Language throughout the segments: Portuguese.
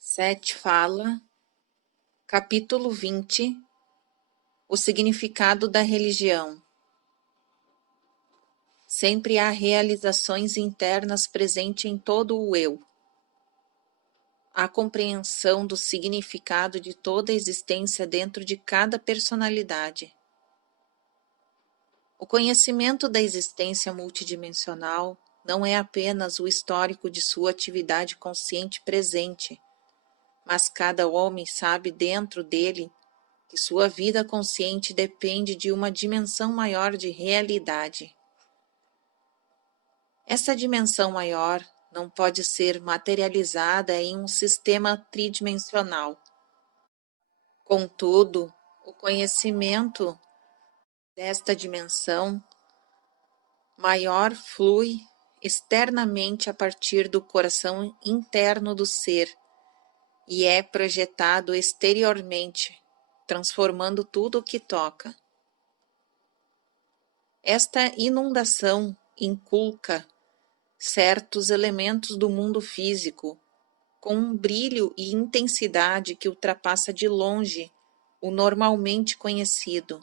Sete fala, capítulo 20, o significado da religião. Sempre há realizações internas presentes em todo o eu. Há compreensão do significado de toda a existência dentro de cada personalidade. O conhecimento da existência multidimensional não é apenas o histórico de sua atividade consciente presente, mas cada homem sabe dentro dele que sua vida consciente depende de uma dimensão maior de realidade. Essa dimensão maior não pode ser materializada em um sistema tridimensional. Contudo, o conhecimento desta dimensão maior flui externamente a partir do coração interno do ser e é projetado exteriormente, transformando tudo o que toca. Esta inundação inculca certos elementos do mundo físico com um brilho e intensidade que ultrapassa de longe o normalmente conhecido.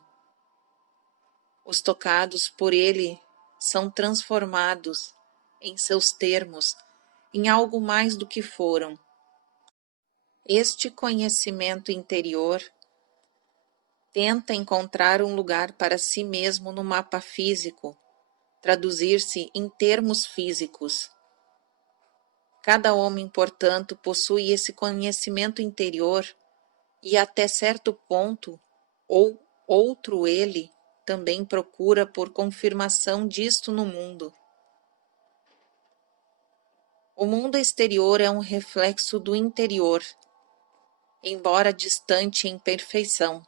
Os tocados por ele são transformados, em seus termos, em algo mais do que foram. Este conhecimento interior tenta encontrar um lugar para si mesmo no mapa físico, traduzir-se em termos físicos. Cada homem, portanto, possui esse conhecimento interior e, até certo ponto, ou outro ele, também procura por confirmação disto no mundo. O mundo exterior é um reflexo do interior, embora distante em perfeição.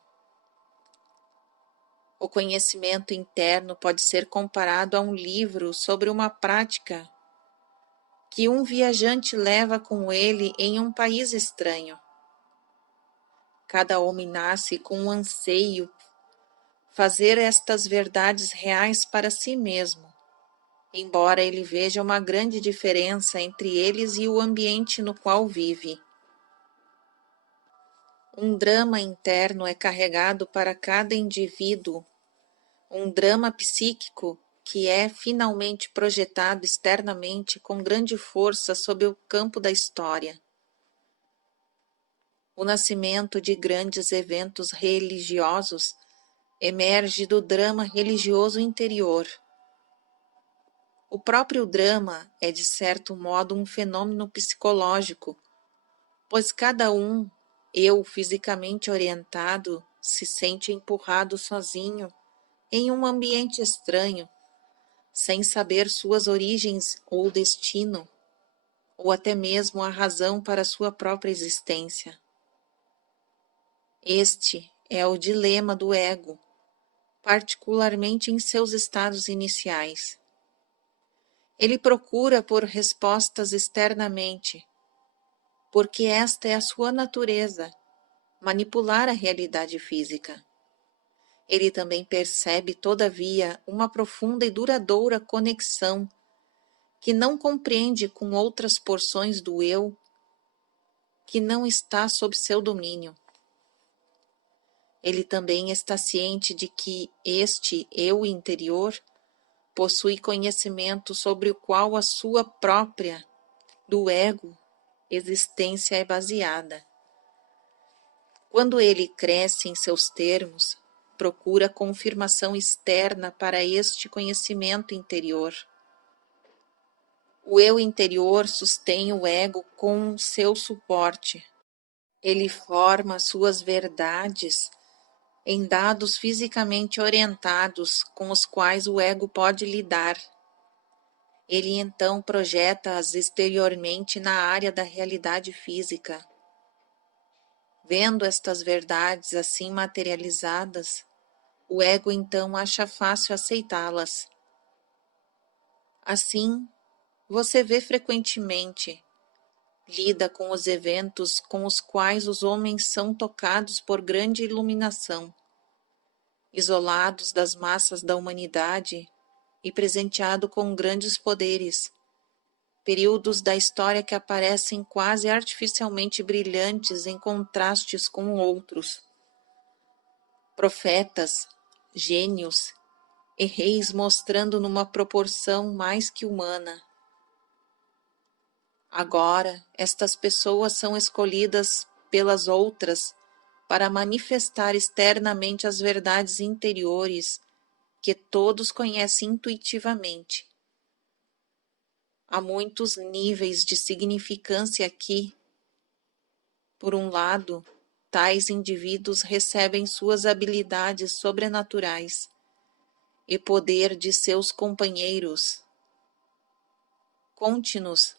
O conhecimento interno pode ser comparado a um livro sobre uma prática que um viajante leva com ele em um país estranho. Cada homem nasce com um anseio fazer estas verdades reais para si mesmo, embora ele veja uma grande diferença entre eles e o ambiente no qual vive. Um drama interno é carregado para cada indivíduo, um drama psíquico que é finalmente projetado externamente com grande força sob o campo da história. O nascimento de grandes eventos religiosos emerge do drama religioso interior. O próprio drama é, de certo modo, um fenômeno psicológico, pois cada eu fisicamente orientado, se sente empurrado sozinho em um ambiente estranho, sem saber suas origens ou destino, ou até mesmo a razão para sua própria existência. Este é o dilema do ego, particularmente em seus estados iniciais. Ele procura por respostas externamente, porque esta é a sua natureza, manipular a realidade física. Ele também percebe, todavia, uma profunda e duradoura conexão que não compreende com outras porções do eu que não está sob seu domínio. Ele também está ciente de que este eu interior possui conhecimento sobre o qual a sua própria, do ego, existência é baseada. Quando ele cresce em seus termos, procura confirmação externa para este conhecimento interior. O eu interior sustém o ego com seu suporte. Ele forma suas verdades em dados fisicamente orientados com os quais o ego pode lidar. Ele então projeta-as exteriormente na área da realidade física. Vendo estas verdades assim materializadas, o ego então acha fácil aceitá-las. Assim, você vê frequentemente, lida com os eventos com os quais os homens são tocados por grande iluminação, isolados das massas da humanidade e presenteado com grandes poderes, períodos da história que aparecem quase artificialmente brilhantes em contrastes com outros. Profetas, gênios e reis mostrando numa proporção mais que humana. Agora, estas pessoas são escolhidas pelas outras para manifestar externamente as verdades interiores que todos conhecem intuitivamente. Há muitos níveis de significância aqui. Por um lado, tais indivíduos recebem suas habilidades sobrenaturais e poder de seus companheiros. Conte-nos,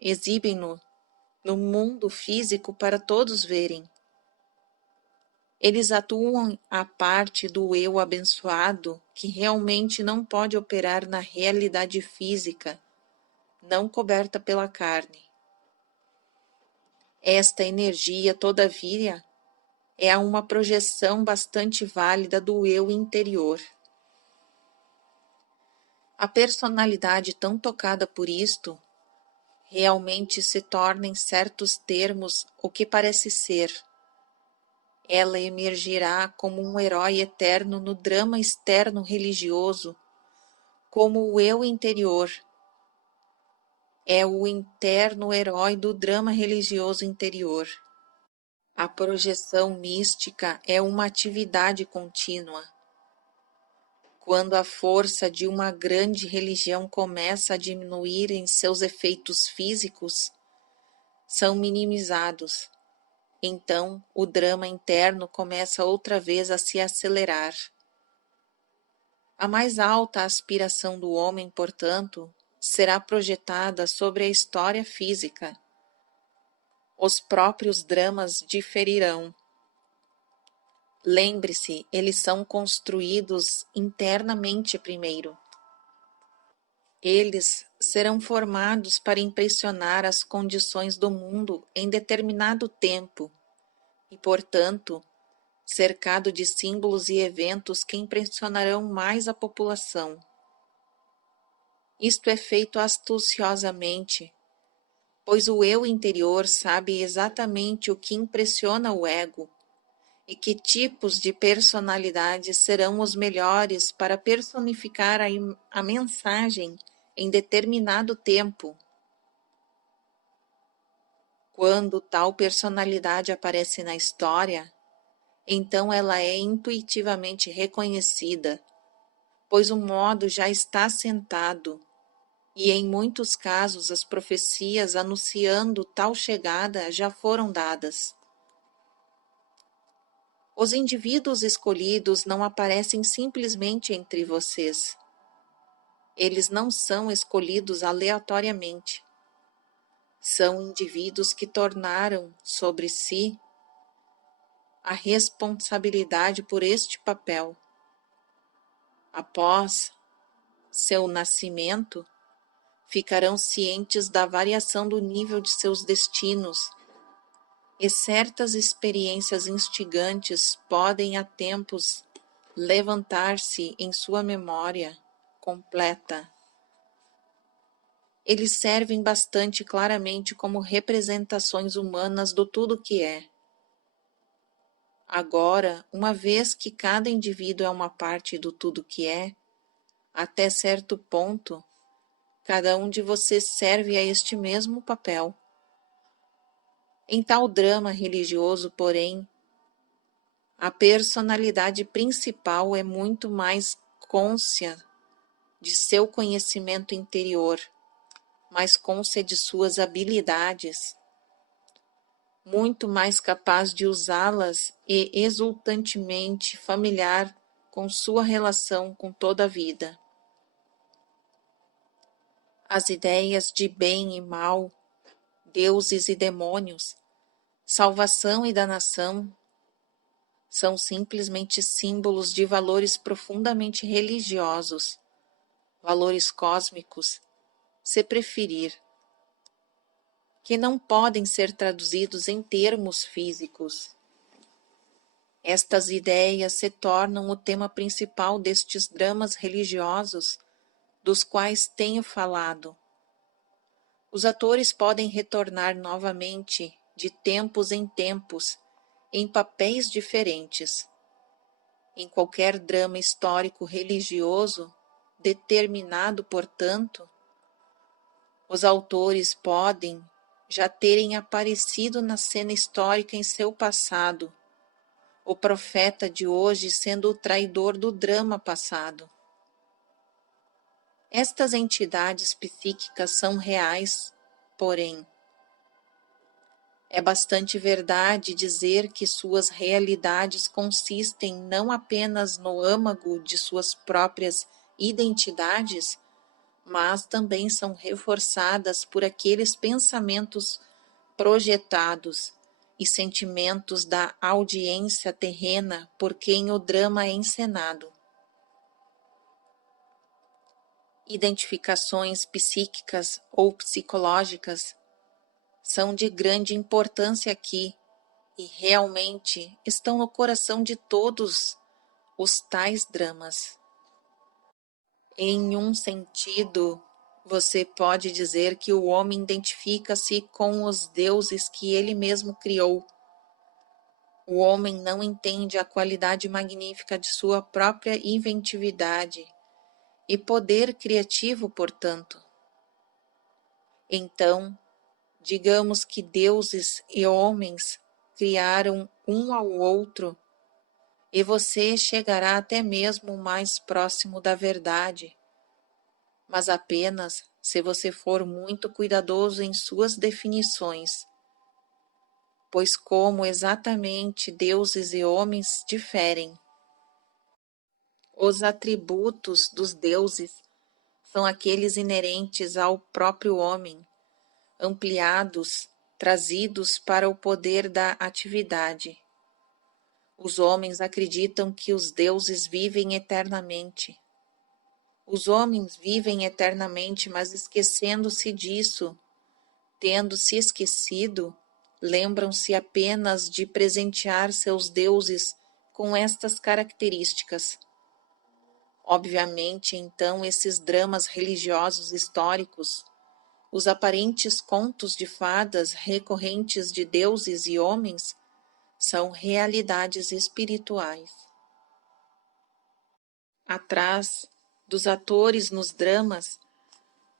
exibem-no no mundo físico para todos verem. Eles atuam à parte do eu abençoado que realmente não pode operar na realidade física, não coberta pela carne. Esta energia, todavia, é uma projeção bastante válida do eu interior. A personalidade tão tocada por isto realmente se torna em certos termos o que parece ser. Ela emergirá como um herói eterno no drama externo religioso, como o eu interior. É o interno herói do drama religioso interior. A projeção mística é uma atividade contínua. Quando a força de uma grande religião começa a diminuir em seus efeitos físicos, são minimizados. Então, o drama interno começa outra vez a se acelerar. A mais alta aspiração do homem, portanto, será projetada sobre a história física. Os próprios dramas diferirão. Lembre-se, eles são construídos internamente primeiro. Eles serão formados para impressionar as condições do mundo em determinado tempo e, portanto, cercado de símbolos e eventos que impressionarão mais a população. Isto é feito astuciosamente, pois o eu interior sabe exatamente o que impressiona o ego e que tipos de personalidade serão os melhores para personificar a mensagem em determinado tempo. Quando tal personalidade aparece na história, então ela é intuitivamente reconhecida, pois o modo já está assentado, e em muitos casos as profecias anunciando tal chegada já foram dadas. Os indivíduos escolhidos não aparecem simplesmente entre vocês. Eles não são escolhidos aleatoriamente. São indivíduos que tornaram sobre si a responsabilidade por este papel. Após seu nascimento, ficarão cientes da variação do nível de seus destinos, e certas experiências instigantes podem a tempos levantar-se em sua memória completa. Eles servem bastante claramente como representações humanas do tudo que é. Agora, uma vez que cada indivíduo é uma parte do tudo que é, até certo ponto, cada um de vocês serve a este mesmo papel. Em tal drama religioso, porém, a personalidade principal é muito mais cônscia de seu conhecimento interior, mais cônscia de suas habilidades, muito mais capaz de usá-las e exultantemente familiar com sua relação com toda a vida. As ideias de bem e mal, deuses e demônios, salvação e danação, são simplesmente símbolos de valores profundamente religiosos, valores cósmicos, se preferir, que não podem ser traduzidos em termos físicos. Estas ideias se tornam o tema principal destes dramas religiosos dos quais tenho falado. Os atores podem retornar novamente, de tempos em tempos, em papéis diferentes. Em qualquer drama histórico religioso, determinado, portanto, os autores podem já terem aparecido na cena histórica em seu passado, o profeta de hoje sendo o traidor do drama passado. Estas entidades psíquicas são reais, porém, é bastante verdade dizer que suas realidades consistem não apenas no âmago de suas próprias identidades, mas também são reforçadas por aqueles pensamentos projetados e sentimentos da audiência terrena por quem o drama é encenado. Identificações psíquicas ou psicológicas são de grande importância aqui e realmente estão no coração de todos os tais dramas. Em um sentido, você pode dizer que o homem identifica-se com os deuses que ele mesmo criou. O homem não entende a qualidade magnífica de sua própria inventividade e poder criativo, portanto. Então, digamos que deuses e homens criaram um ao outro, e você chegará até mesmo mais próximo da verdade, mas apenas se você for muito cuidadoso em suas definições, pois como exatamente deuses e homens diferem. Os atributos dos deuses são aqueles inerentes ao próprio homem, ampliados, trazidos para o poder da atividade. Os homens acreditam que os deuses vivem eternamente. Os homens vivem eternamente, mas esquecendo-se disso, tendo se esquecido, lembram-se apenas de presentear seus deuses com estas características. Obviamente, então, esses dramas religiosos históricos, os aparentes contos de fadas recorrentes de deuses e homens, são realidades espirituais. Atrás dos atores nos dramas,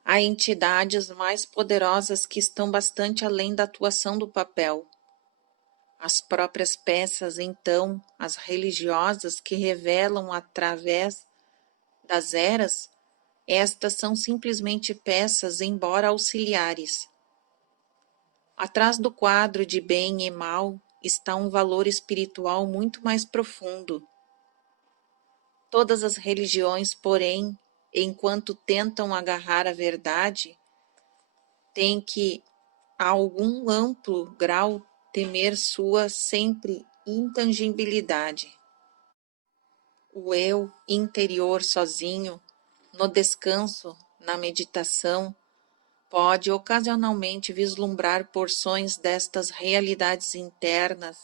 há entidades mais poderosas que estão bastante além da atuação do papel. As próprias peças, então, as religiosas que revelam através das eras, estas são simplesmente peças, embora auxiliares. Atrás do quadro de bem e mal está um valor espiritual muito mais profundo. Todas as religiões, porém, enquanto tentam agarrar a verdade, têm que, a algum amplo grau, temer sua sempre intangibilidade. O eu interior sozinho, no descanso, na meditação, pode ocasionalmente vislumbrar porções destas realidades internas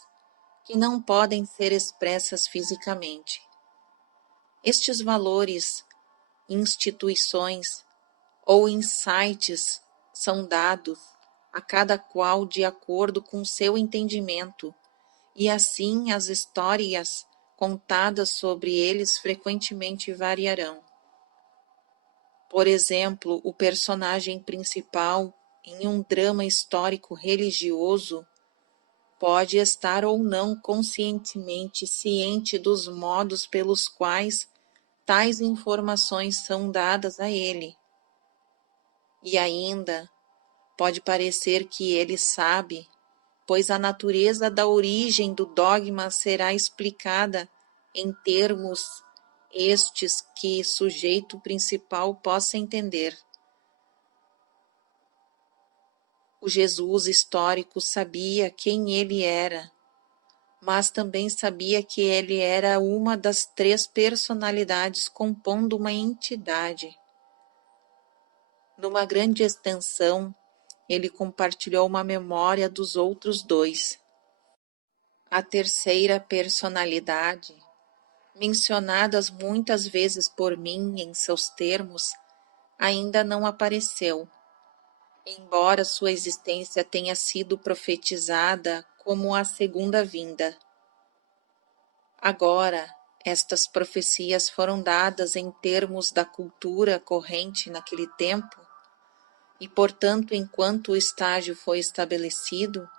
que não podem ser expressas fisicamente. Estes valores, instituições ou insights são dados a cada qual de acordo com seu entendimento, e assim as histórias contadas sobre eles frequentemente variarão. Por exemplo, o personagem principal em um drama histórico religioso pode estar ou não conscientemente ciente dos modos pelos quais tais informações são dadas a ele. E ainda pode parecer que ele sabe, pois a natureza da origem do dogma será explicada em termos estes que sujeito principal possa entender. O Jesus histórico sabia quem ele era, mas também sabia que ele era uma das três personalidades compondo uma entidade. Numa grande extensão, ele compartilhou uma memória dos outros dois. A terceira personalidade, mencionadas muitas vezes por mim em seus termos, ainda não apareceu. embora sua existência tenha sido profetizada como a segunda vinda. Agora, estas profecias foram dadas em termos da cultura corrente naquele tempo, e, portanto, enquanto o estágio foi estabelecido,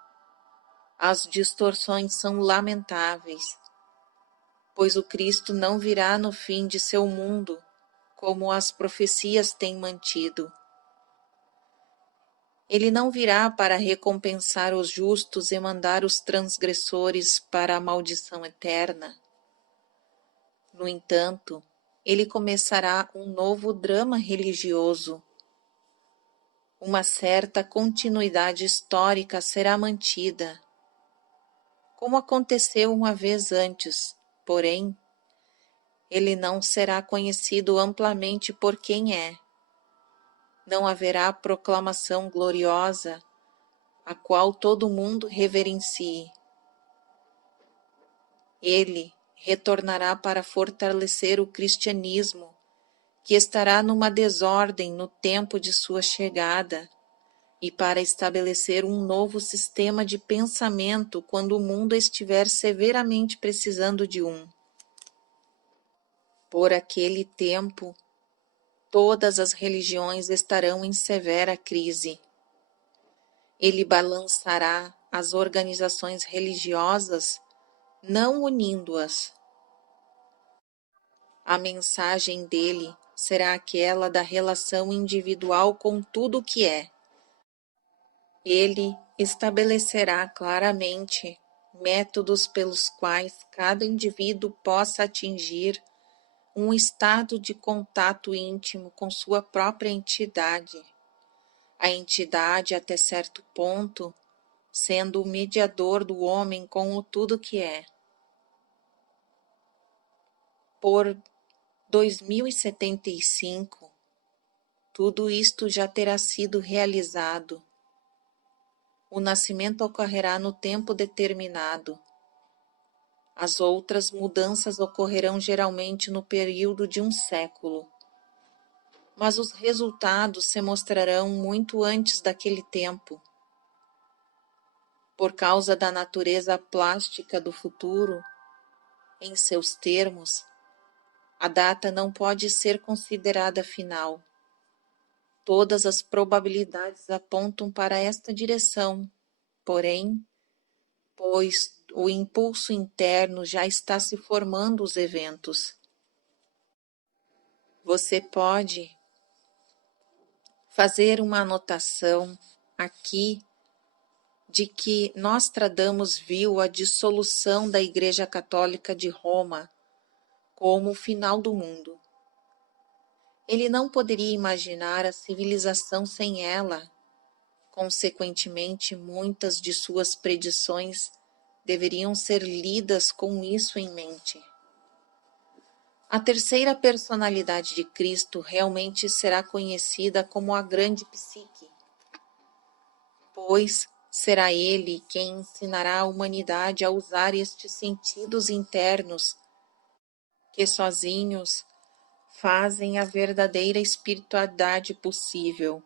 as distorções são lamentáveis, pois o Cristo não virá no fim de seu mundo, como as profecias têm mantido. Ele não virá para recompensar os justos e mandar os transgressores para a maldição eterna. No entanto, ele começará um novo drama religioso. Uma certa continuidade histórica será mantida, como aconteceu uma vez antes, porém, ele não será conhecido amplamente por quem é. Não haverá proclamação gloriosa, a qual todo mundo reverencie. Ele retornará para fortalecer o cristianismo, que estará numa desordem no tempo de sua chegada, e para estabelecer um novo sistema de pensamento quando o mundo estiver severamente precisando de um. Por aquele tempo, todas as religiões estarão em severa crise. Ele balançará as organizações religiosas, não unindo-as. A mensagem dele será aquela da relação individual com tudo o que é. Ele estabelecerá claramente métodos pelos quais cada indivíduo possa atingir um estado de contato íntimo com sua própria entidade. A entidade, até certo ponto, sendo o mediador do homem com o tudo que é. Por 2075, tudo isto já terá sido realizado. O nascimento ocorrerá no tempo determinado. As outras mudanças ocorrerão geralmente no período de um século. Mas os resultados se mostrarão muito antes daquele tempo. Por causa da natureza plástica do futuro, em seus termos, a data não pode ser considerada final. Todas as probabilidades apontam para esta direção, porém, pois o impulso interno já está se formando os eventos. Você pode fazer uma anotação aqui de que Nostradamus viu a dissolução da Igreja Católica de Roma como o final do mundo. Ele não poderia imaginar a civilização sem ela. Consequentemente, muitas de suas predições deveriam ser lidas com isso em mente. A terceira personalidade de Cristo realmente será conhecida como a grande psique, pois será ele quem ensinará a humanidade a usar estes sentidos internos que sozinhos fazem a verdadeira espiritualidade possível.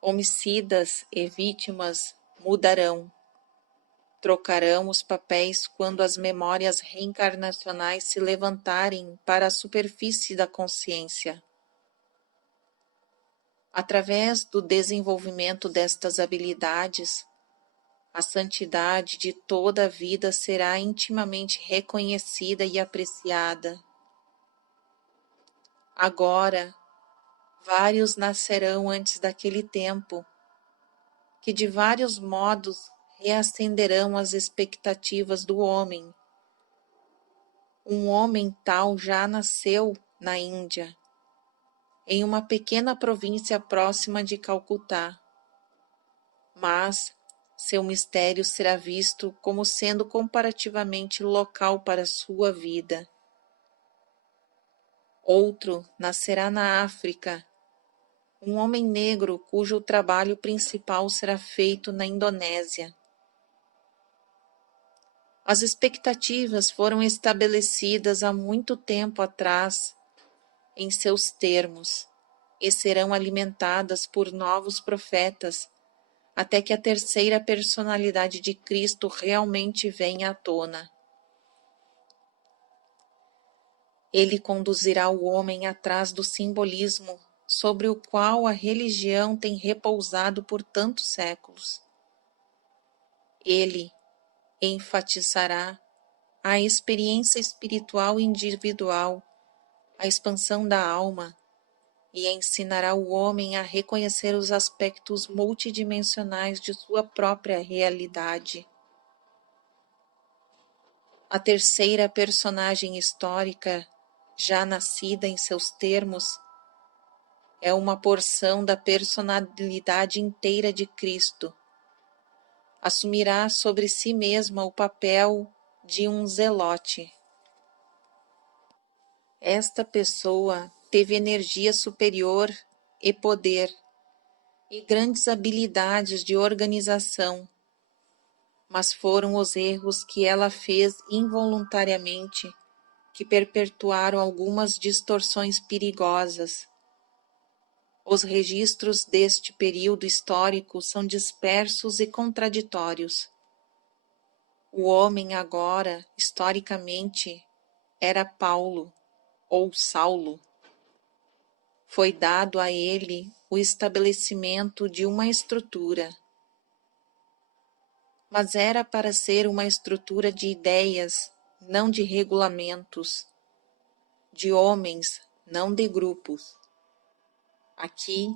Homicidas e vítimas mudarão, trocarão os papéis quando as memórias reencarnacionais se levantarem para a superfície da consciência. Através do desenvolvimento destas habilidades, a santidade de toda a vida será intimamente reconhecida e apreciada. Agora, vários nascerão antes daquele tempo, que de vários modos reacenderão as expectativas do homem. Um homem tal já nasceu na Índia, em uma pequena província próxima de Calcutá, mas seu mistério será visto como sendo comparativamente local para sua vida. Outro nascerá na África, um homem negro cujo trabalho principal será feito na Indonésia. As expectativas foram estabelecidas há muito tempo atrás em seus termos, e serão alimentadas por novos profetas, até que a terceira personalidade de Cristo realmente venha à tona. Ele conduzirá o homem atrás do simbolismo sobre o qual a religião tem repousado por tantos séculos. Ele enfatizará a experiência espiritual individual, a expansão da alma, e ensinará o homem a reconhecer os aspectos multidimensionais de sua própria realidade. A terceira personagem histórica, já nascida em seus termos, é uma porção da personalidade inteira de Cristo. Assumirá sobre si mesma o papel de um zelote. Esta pessoa teve energia superior e poder, e grandes habilidades de organização, mas foram os erros que ela fez involuntariamente que perpetuaram algumas distorções perigosas. Os registros deste período histórico são dispersos e contraditórios. O homem agora, historicamente, era Paulo, ou Saulo. Foi dado a ele o estabelecimento de uma estrutura, mas era para ser uma estrutura de ideias, não de regulamentos, de homens, não de grupos. Aqui,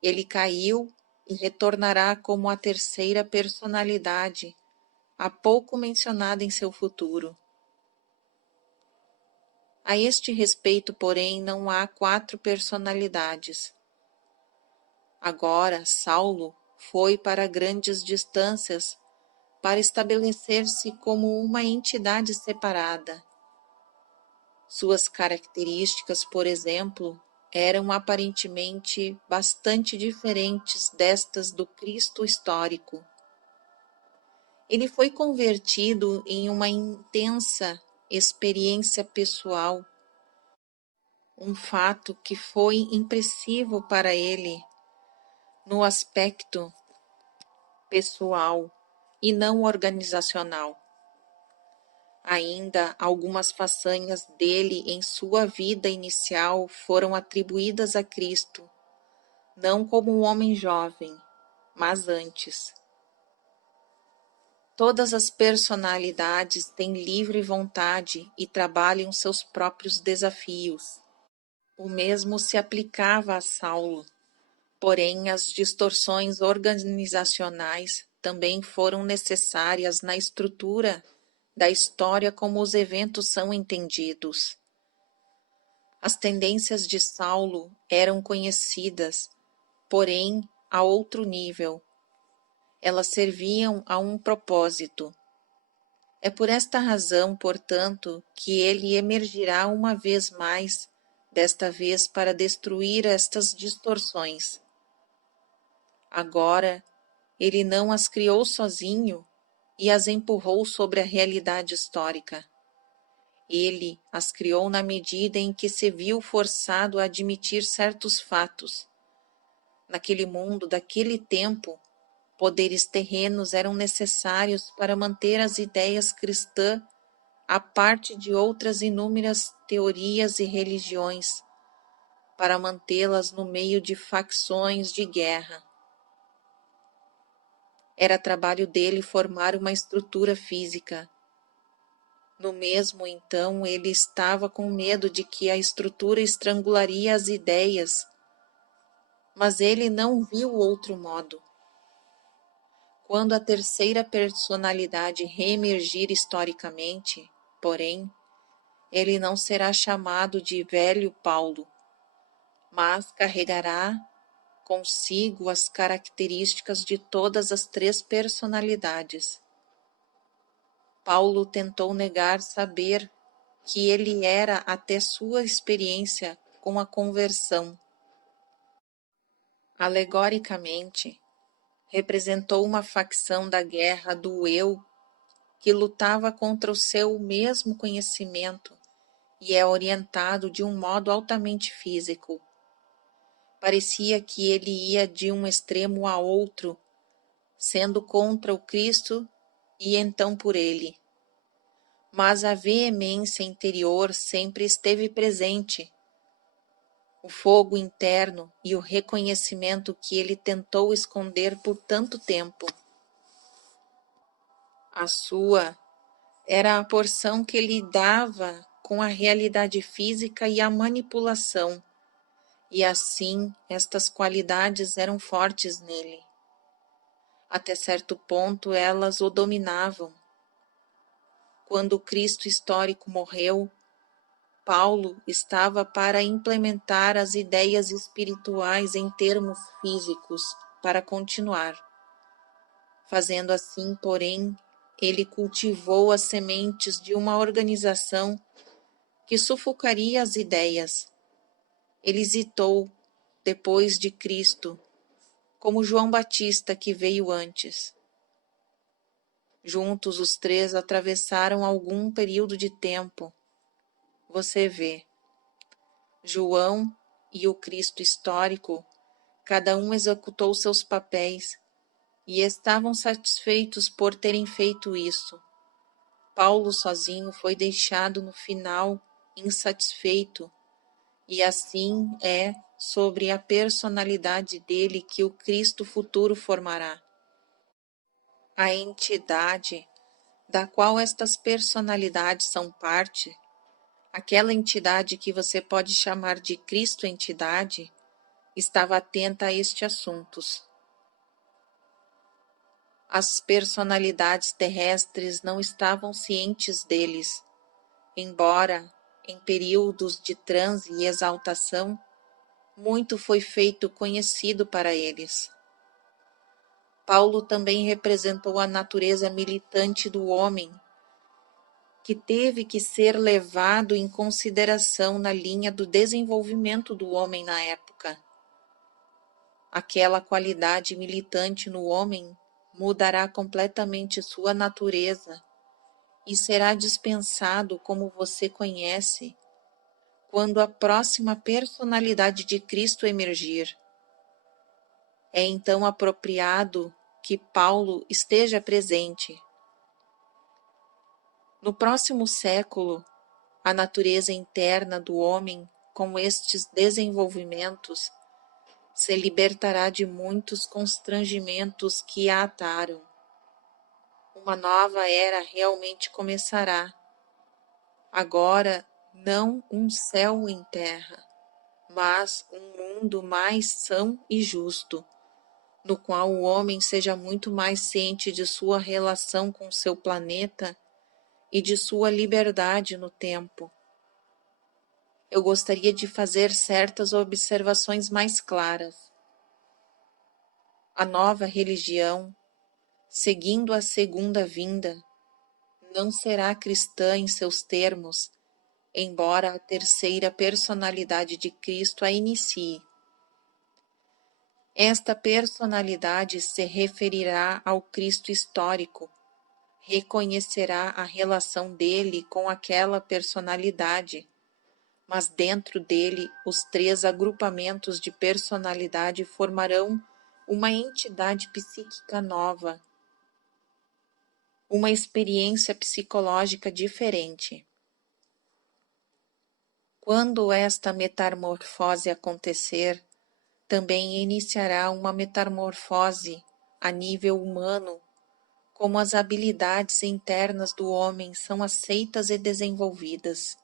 ele caiu e retornará como a terceira personalidade, há pouco mencionada em seu futuro. A este respeito, porém, não há 4 personalidades. Agora, Saulo foi para grandes distâncias para estabelecer-se como uma entidade separada. Suas características, por exemplo, eram aparentemente bastante diferentes destas do Cristo histórico. Ele foi convertido em uma intensa experiência pessoal, um fato que foi impressivo para ele no aspecto pessoal e não organizacional. Ainda algumas façanhas dele em sua vida inicial foram atribuídas a Cristo, não como um homem jovem, mas antes. Todas as personalidades têm livre vontade e trabalham seus próprios desafios. O mesmo se aplicava a Saulo, porém as distorções organizacionais também foram necessárias na estrutura da história como os eventos são entendidos. As tendências de Saulo eram conhecidas, porém a outro nível. Elas serviam a um propósito. É por esta razão, portanto, que ele emergirá uma vez mais, desta vez para destruir estas distorções. Agora, ele não as criou sozinho e as empurrou sobre a realidade histórica. Ele as criou na medida em que se viu forçado a admitir certos fatos. Naquele mundo, daquele tempo, poderes terrenos eram necessários para manter as ideias cristãs à parte de outras inúmeras teorias e religiões, para mantê-las no meio de facções de guerra. Era trabalho dele formar uma estrutura física. No mesmo então, ele estava com medo de que a estrutura estrangularia as ideias, mas ele não viu outro modo. Quando a terceira personalidade reemergir historicamente, porém, ele não será chamado de velho Paulo, mas carregará consigo as características de todas as 3 personalidades. Paulo tentou negar saber que ele era até sua experiência com a conversão. Alegoricamente, representou uma facção da guerra do eu que lutava contra o seu mesmo conhecimento e é orientado de um modo altamente físico. Parecia que ele ia de um extremo a outro, sendo contra o Cristo e então por ele. Mas a veemência interior sempre esteve presente, o fogo interno e o reconhecimento que ele tentou esconder por tanto tempo. A sua era a porção que ele dava com a realidade física e a manipulação, e assim estas qualidades eram fortes nele. Até certo ponto elas o dominavam. Quando o Cristo histórico morreu, Paulo estava para implementar as ideias espirituais em termos físicos para continuar. Fazendo assim, porém, ele cultivou as sementes de uma organização que sufocaria as ideias. Ele hesitou depois de Cristo, como João Batista que veio antes. Juntos os três atravessaram algum período de tempo. Você vê, João e o Cristo histórico, cada um executou seus papéis e estavam satisfeitos por terem feito isso. Paulo sozinho foi deixado no final insatisfeito, e assim é sobre a personalidade dele que o Cristo futuro formará. A entidade da qual estas personalidades são parte, aquela entidade que você pode chamar de Cristo entidade, estava atenta a estes assuntos. As personalidades terrestres não estavam cientes deles, embora, em períodos de transe e exaltação, muito foi feito conhecido para eles. Paulo também representou a natureza militante do homem, que teve que ser levado em consideração na linha do desenvolvimento do homem na época. Aquela qualidade militante no homem mudará completamente sua natureza e será dispensado como você conhece quando a próxima personalidade de Cristo emergir. É então apropriado que Paulo esteja presente. No próximo século, a natureza interna do homem, com estes desenvolvimentos, se libertará de muitos constrangimentos que a ataram. Uma nova era realmente começará. Agora, não um céu em terra, mas um mundo mais são e justo, no qual o homem seja muito mais ciente de sua relação com seu planeta e de sua liberdade no tempo. Eu gostaria de fazer certas observações mais claras. A nova religião, seguindo a segunda vinda, não será cristã em seus termos, embora a terceira personalidade de Cristo a inicie. Esta personalidade se referirá ao Cristo histórico, reconhecerá a relação dele com aquela personalidade, mas dentro dele os três agrupamentos de personalidade formarão uma entidade psíquica nova, uma experiência psicológica diferente. Quando esta metamorfose acontecer, também iniciará uma metamorfose a nível humano, como as habilidades internas do homem são aceitas e desenvolvidas.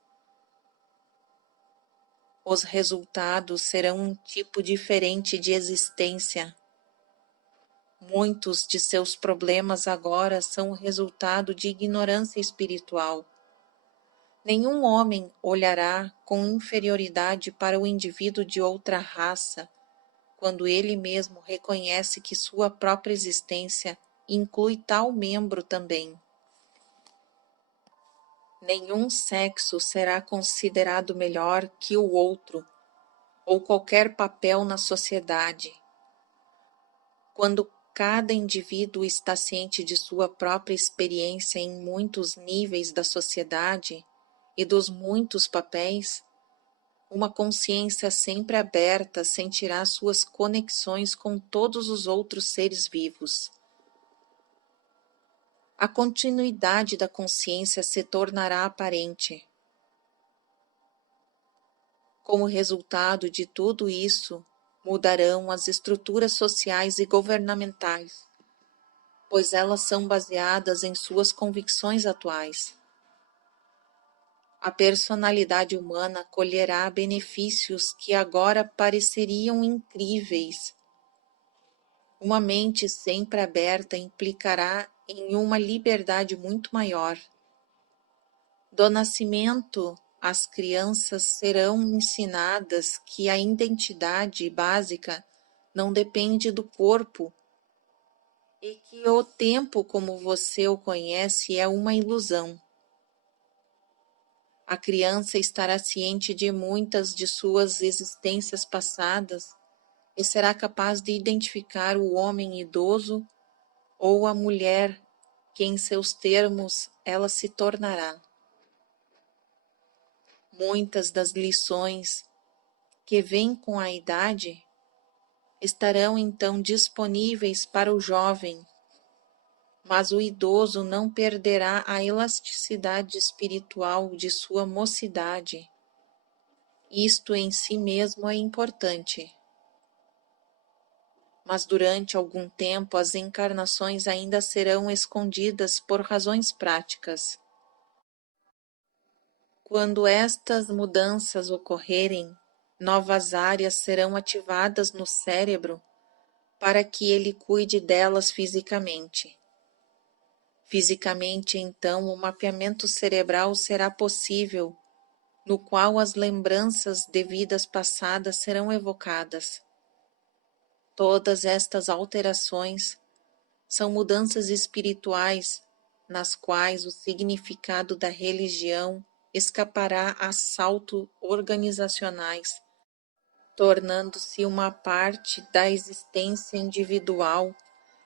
Os resultados serão um tipo diferente de existência. Muitos de seus problemas agora são o resultado de ignorância espiritual. Nenhum homem olhará com inferioridade para o indivíduo de outra raça, quando ele mesmo reconhece que sua própria existência inclui tal membro também. Nenhum sexo será considerado melhor que o outro, ou qualquer papel na sociedade. Quando cada indivíduo está ciente de sua própria experiência em muitos níveis da sociedade e dos muitos papéis, Uma consciência sempre aberta sentirá suas conexões com todos os outros seres vivos. A continuidade da consciência se tornará aparente. Como resultado de tudo isso, mudarão as estruturas sociais e governamentais, pois elas são baseadas em suas convicções atuais. A personalidade humana colherá benefícios que agora pareceriam incríveis. Uma mente sempre aberta implicará em uma liberdade muito maior. Do nascimento, as crianças serão ensinadas que a identidade básica não depende do corpo e que o tempo como você o conhece é uma ilusão. A criança estará ciente de muitas de suas existências passadas e será capaz de identificar o homem idoso ou a mulher que em seus termos ela se tornará. Muitas das lições que vêm com a idade estarão então disponíveis para o jovem, mas o idoso não perderá a elasticidade espiritual de sua mocidade. Isto em si mesmo é importante. Mas durante algum tempo as encarnações ainda serão escondidas por razões práticas. Quando estas mudanças ocorrerem, novas áreas serão ativadas no cérebro para que ele cuide delas fisicamente. Fisicamente, então, o mapeamento cerebral será possível, no qual as lembranças de vidas passadas serão evocadas. Todas estas alterações são mudanças espirituais nas quais o significado da religião escapará a saltos organizacionais, tornando-se uma parte da existência individual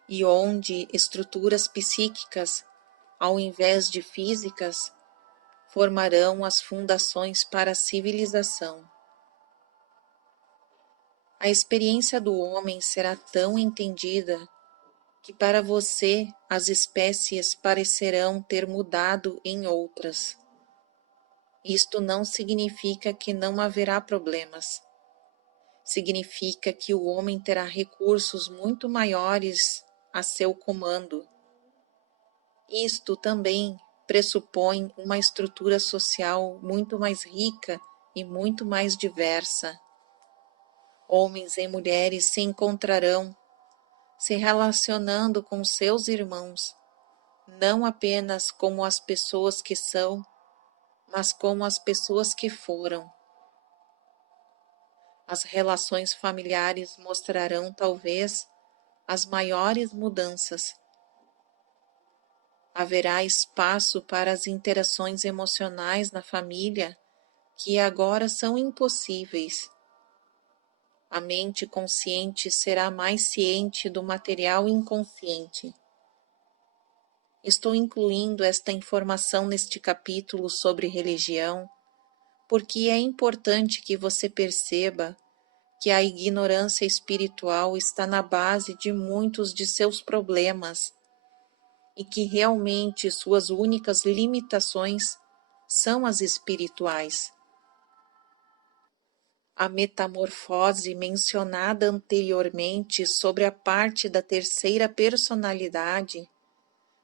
e onde estruturas psíquicas, ao invés de físicas, formarão as fundações para a civilização. A experiência do homem será tão entendida que para você as espécies parecerão ter mudado em outras. Isto não significa que não haverá problemas. Significa que o homem terá recursos muito maiores a seu comando. Isto também pressupõe uma estrutura social muito mais rica e muito mais diversa. Homens e mulheres se encontrarão se relacionando com seus irmãos, não apenas como as pessoas que são, mas como as pessoas que foram. As relações familiares mostrarão, talvez, as maiores mudanças. Haverá espaço para as interações emocionais na família que agora são impossíveis. A mente consciente será mais ciente do material inconsciente. Estou incluindo esta informação neste capítulo sobre religião, porque é importante que você perceba que a ignorância espiritual está na base de muitos de seus problemas e que realmente suas únicas limitações são as espirituais. A metamorfose mencionada anteriormente sobre a parte da terceira personalidade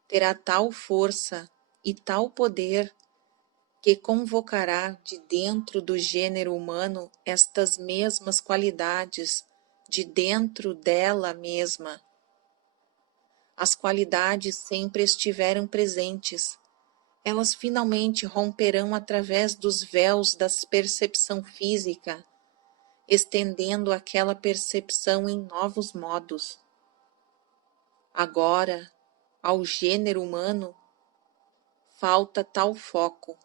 terá tal força e tal poder que convocará de dentro do gênero humano estas mesmas qualidades de dentro dela mesma. As qualidades sempre estiveram presentes. Elas finalmente romperão através dos véus da percepção física, estendendo aquela percepção em novos modos. Agora, ao gênero humano, falta tal foco.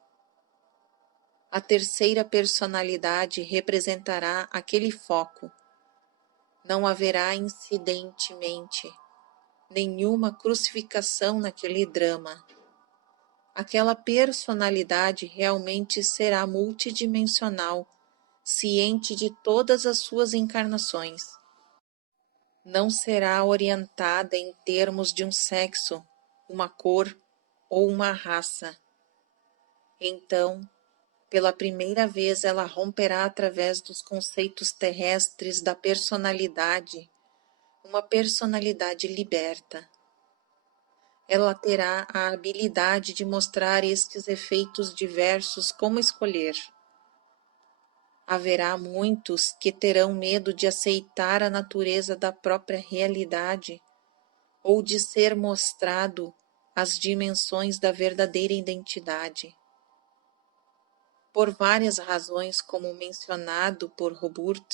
A terceira personalidade representará aquele foco. Não haverá incidentemente nenhuma crucificação naquele drama. Aquela personalidade realmente será multidimensional ciente de todas as suas encarnações. Não será orientada em termos de um sexo, uma cor ou uma raça. Então, pela primeira vez, ela romperá através dos conceitos terrestres da personalidade, uma personalidade liberta. Ela terá a habilidade de mostrar estes efeitos diversos como escolher. Haverá muitos que terão medo de aceitar a natureza da própria realidade ou de ser mostrado as dimensões da verdadeira identidade. Por várias razões, como mencionado por Robert,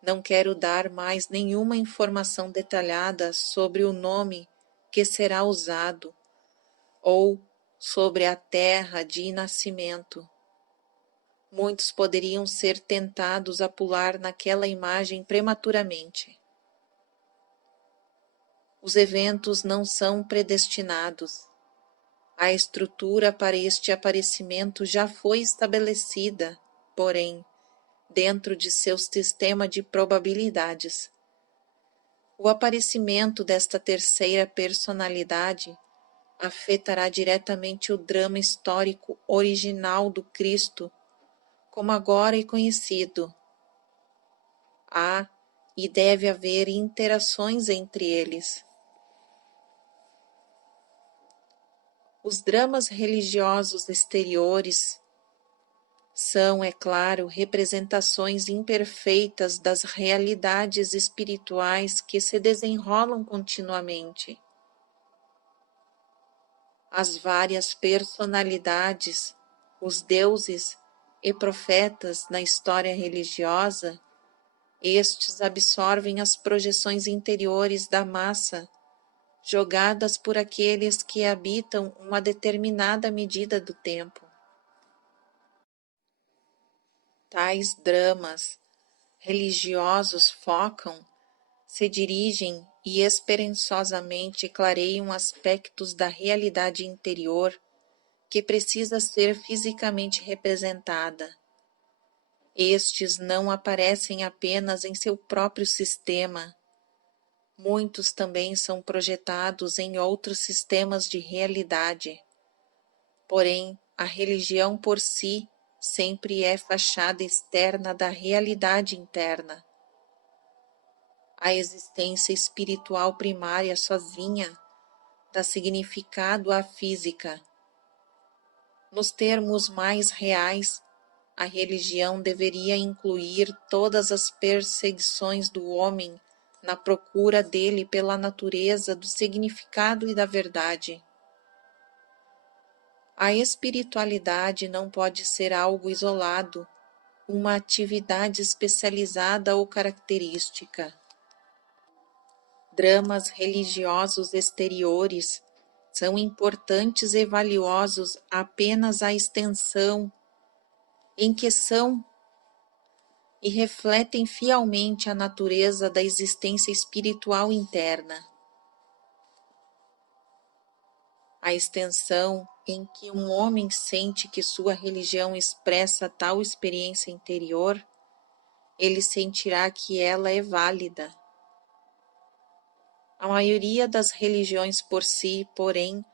não quero dar mais nenhuma informação detalhada sobre o nome que será usado ou sobre a terra de nascimento. Muitos poderiam ser tentados a pular naquela imagem prematuramente. Os eventos não são predestinados. A estrutura para este aparecimento já foi estabelecida, porém, dentro de seu sistema de probabilidades. O aparecimento desta terceira personalidade afetará diretamente o drama histórico original do Cristo, como agora é conhecido. Há e deve haver interações entre eles. Os dramas religiosos exteriores são, é claro, representações imperfeitas das realidades espirituais que se desenrolam continuamente. As várias personalidades, os deuses e profetas na história religiosa, estes absorvem as projeções interiores da massa, jogadas por aqueles que habitam uma determinada medida do tempo. Tais dramas religiosos focam, se dirigem e esperançosamente clareiam aspectos da realidade interior que precisa ser fisicamente representada. Estes não aparecem apenas em seu próprio sistema. Muitos também são projetados em outros sistemas de realidade. Porém, a religião por si sempre é fachada externa da realidade interna. A existência espiritual primária sozinha dá significado à física. Nos termos mais reais, a religião deveria incluir todas as perseguições do homem na procura dele pela natureza do significado e da verdade. A espiritualidade não pode ser algo isolado, uma atividade especializada ou característica. Dramas religiosos exteriores são importantes e valiosos apenas à extensão em que são e refletem fielmente a natureza da existência espiritual interna. A extensão em que um homem sente que sua religião expressa tal experiência interior, ele sentirá que ela é válida. A maioria das religiões por si, porém,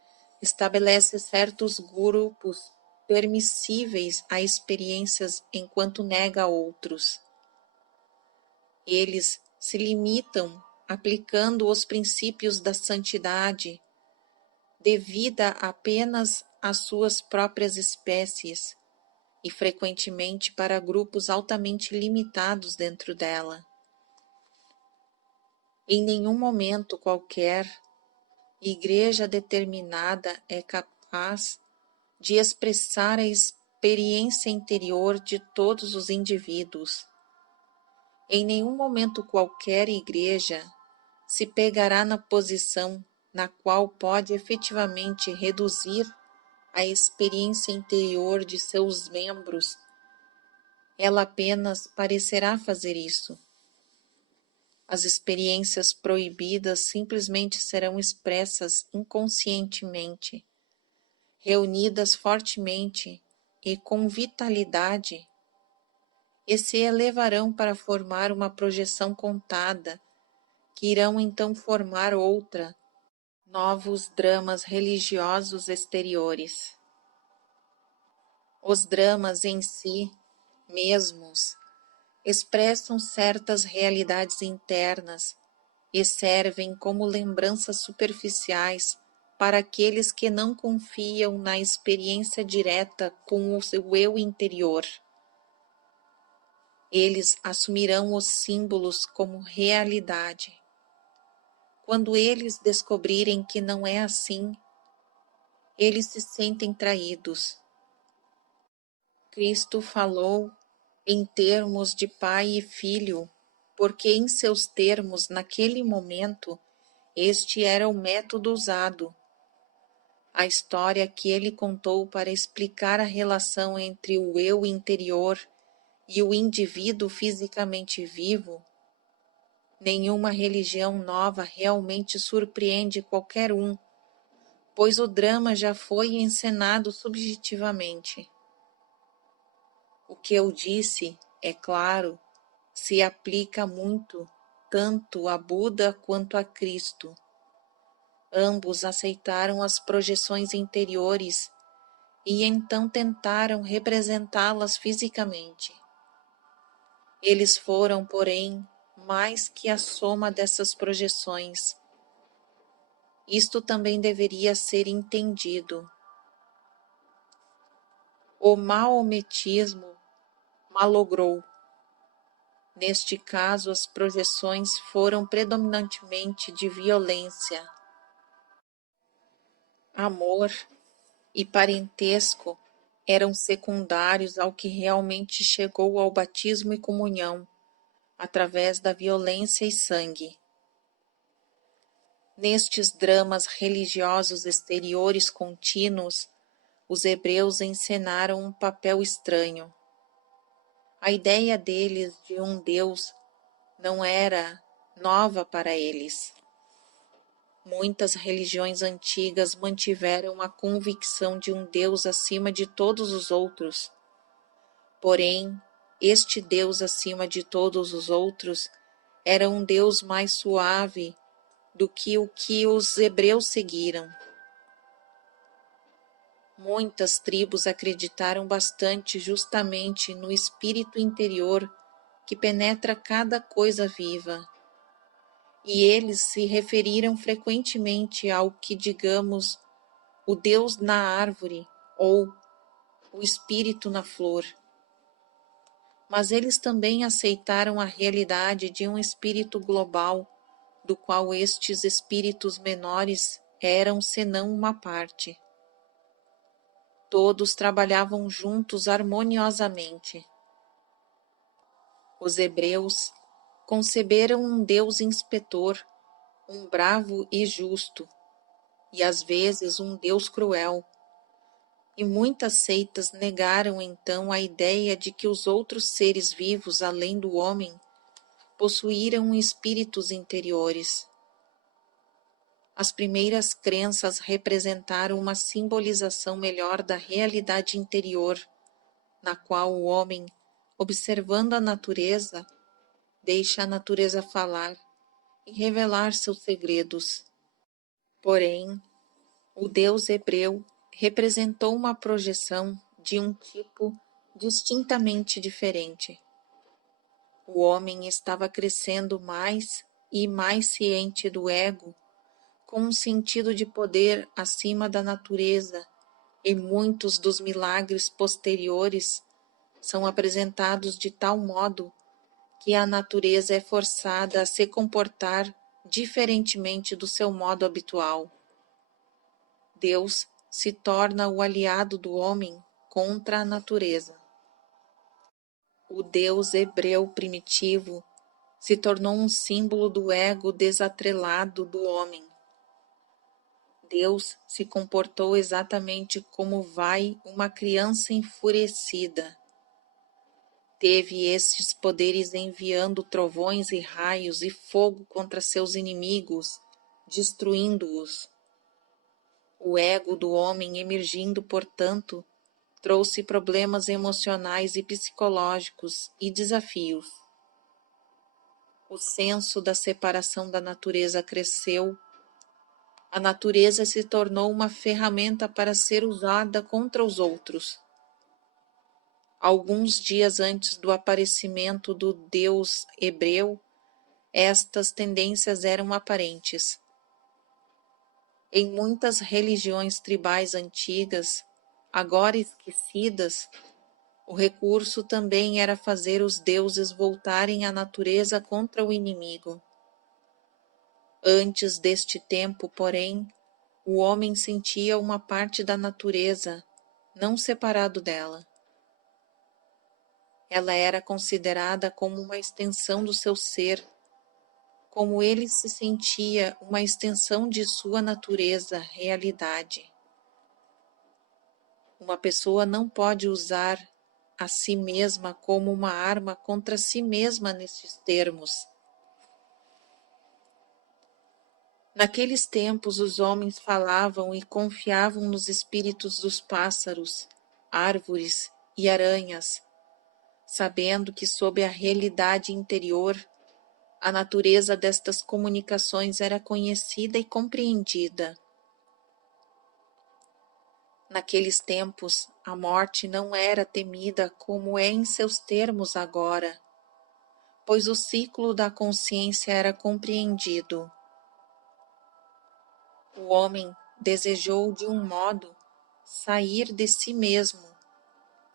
estabelece certos grupos permissíveis a experiências enquanto nega outros. Eles se limitam aplicando os princípios da santidade, devida apenas às suas próprias espécies, e frequentemente para grupos altamente limitados dentro dela. Em nenhum momento qualquer, igreja determinada é capaz de expressar a experiência interior de todos os indivíduos. Em nenhum momento qualquer igreja se pegará na posição na qual pode efetivamente reduzir a experiência interior de seus membros. Ela apenas parecerá fazer isso. As experiências proibidas simplesmente serão expressas inconscientemente, reunidas fortemente e com vitalidade, e se elevarão para formar uma projeção contada, que irão então formar outra, novos dramas religiosos exteriores. Os dramas em si mesmos expressam certas realidades internas e servem como lembranças superficiais para aqueles que não confiam na experiência direta com o seu eu interior. Eles assumirão os símbolos como realidade. Quando eles descobrirem que não é assim, eles se sentem traídos. Cristo falou em termos de pai e filho, porque em seus termos, naquele momento, este era o método usado. A história que ele contou para explicar a relação entre o eu interior e o indivíduo fisicamente vivo, nenhuma religião nova realmente surpreende qualquer um, pois o drama já foi encenado subjetivamente. O que eu disse, é claro, se aplica muito, tanto a Buda quanto a Cristo. Ambos aceitaram as projeções interiores e então tentaram representá-las fisicamente. Eles foram, porém, mais que a soma dessas projeções. Isto também deveria ser entendido. O maometismo malogrou. Neste caso, as projeções foram predominantemente de violência. Amor e parentesco eram secundários ao que realmente chegou ao batismo e comunhão, através da violência e sangue. Nestes dramas religiosos exteriores contínuos, os hebreus encenaram um papel estranho. A ideia deles de um Deus não era nova para eles. Muitas religiões antigas mantiveram a convicção de um Deus acima de todos os outros. Porém, este Deus acima de todos os outros era um Deus mais suave do que o que os hebreus seguiram. Muitas tribos acreditaram bastante justamente no espírito interior que penetra cada coisa viva, e eles se referiram frequentemente ao que, digamos, o Deus na árvore ou o espírito na flor. Mas eles também aceitaram a realidade de um espírito global, do qual estes espíritos menores eram senão uma parte. Todos trabalhavam juntos harmoniosamente. Os hebreus conceberam um Deus inspetor, um bravo e justo, e às vezes um Deus cruel. E muitas seitas negaram então a ideia de que os outros seres vivos, além do homem, possuíram espíritos interiores. As primeiras crenças representaram uma simbolização melhor da realidade interior, na qual o homem, observando a natureza, deixa a natureza falar e revelar seus segredos. Porém, o Deus hebreu representou uma projeção de um tipo distintamente diferente. O homem estava crescendo mais e mais ciente do ego, com um sentido de poder acima da natureza, e muitos dos milagres posteriores são apresentados de tal modo que a natureza é forçada a se comportar diferentemente do seu modo habitual. Deus se torna o aliado do homem contra a natureza. O Deus hebreu primitivo se tornou um símbolo do ego desatrelado do homem. Deus se comportou exatamente como vai uma criança enfurecida. Teve estes poderes enviando trovões e raios e fogo contra seus inimigos, destruindo-os. O ego do homem emergindo, portanto, trouxe problemas emocionais e psicológicos e desafios. O senso da separação da natureza cresceu. A natureza se tornou uma ferramenta para ser usada contra os outros. Alguns dias antes do aparecimento do Deus hebreu, estas tendências eram aparentes. Em muitas religiões tribais antigas, agora esquecidas, o recurso também era fazer os deuses voltarem à natureza contra o inimigo. Antes deste tempo, porém, o homem sentia uma parte da natureza, não separado dela. Ela era considerada como uma extensão do seu ser, como ele se sentia uma extensão de sua natureza, realidade. Uma pessoa não pode usar a si mesma como uma arma contra si mesma nestes termos. Naqueles tempos, os homens falavam e confiavam nos espíritos dos pássaros, árvores e aranhas, sabendo que sob a realidade interior, a natureza destas comunicações era conhecida e compreendida. Naqueles tempos, a morte não era temida como é em seus termos agora, pois o ciclo da consciência era compreendido. O homem desejou, de um modo, sair de si mesmo,